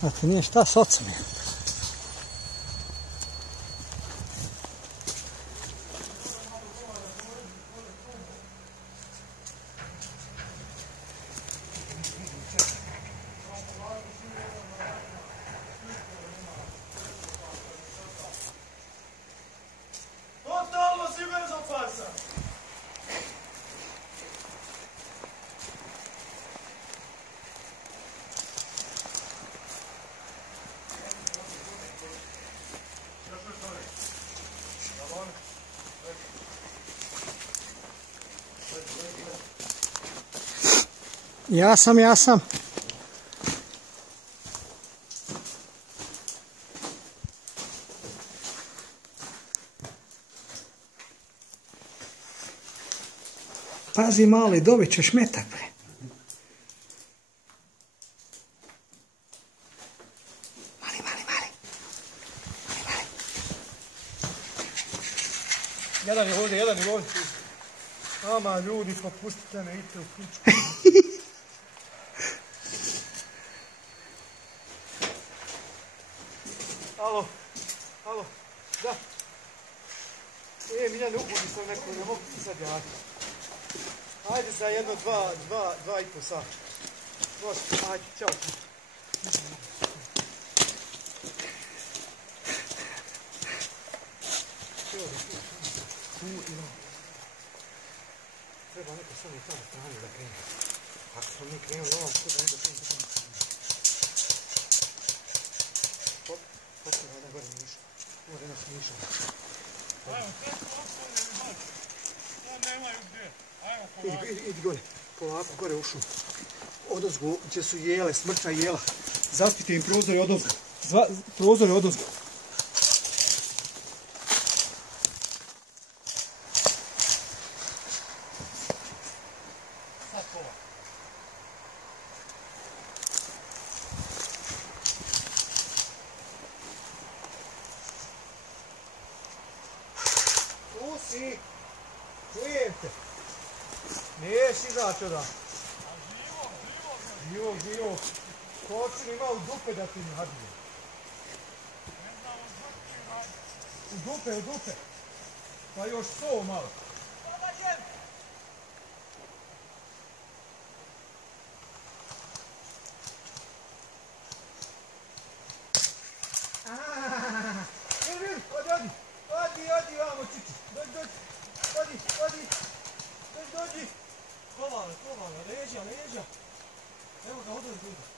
Znate, nije šta s ocem je. Totalno si brzo pasa! Ja sam. Pazi mali, dobit ćeš metak. Mali. Jedan je ovdje. Ama ljudi, popustite me, idite u kuću. Alo, da. Miljane, ubudi sam neko, ne mogu ti sad javati. Ajde za jedno, dva i pol sata. Može, ajde, čao. Treba neko samo u tamo strani da krene. Ako smo mi krenuli ovom, treba neko samo u tamo strani. Hop, da gore niša. Ovo je nas niša. Ajmo, sve su ostali baš. To nemaju gdje. Ajmo polako. Idi gore, polako gore ušu. Odozgo, gdje su jele, smrća jela. Zaspite im prozori odozgo. Prozori odozgo. Si, čujem te. Niješ izaći oda. Živo. Kočin ima u dupe da ti mi hadije. U dupe. Pa još so malo. Odi, vamo, čiči. Dođi. Kovala, leđa. Evo ga, odlazi.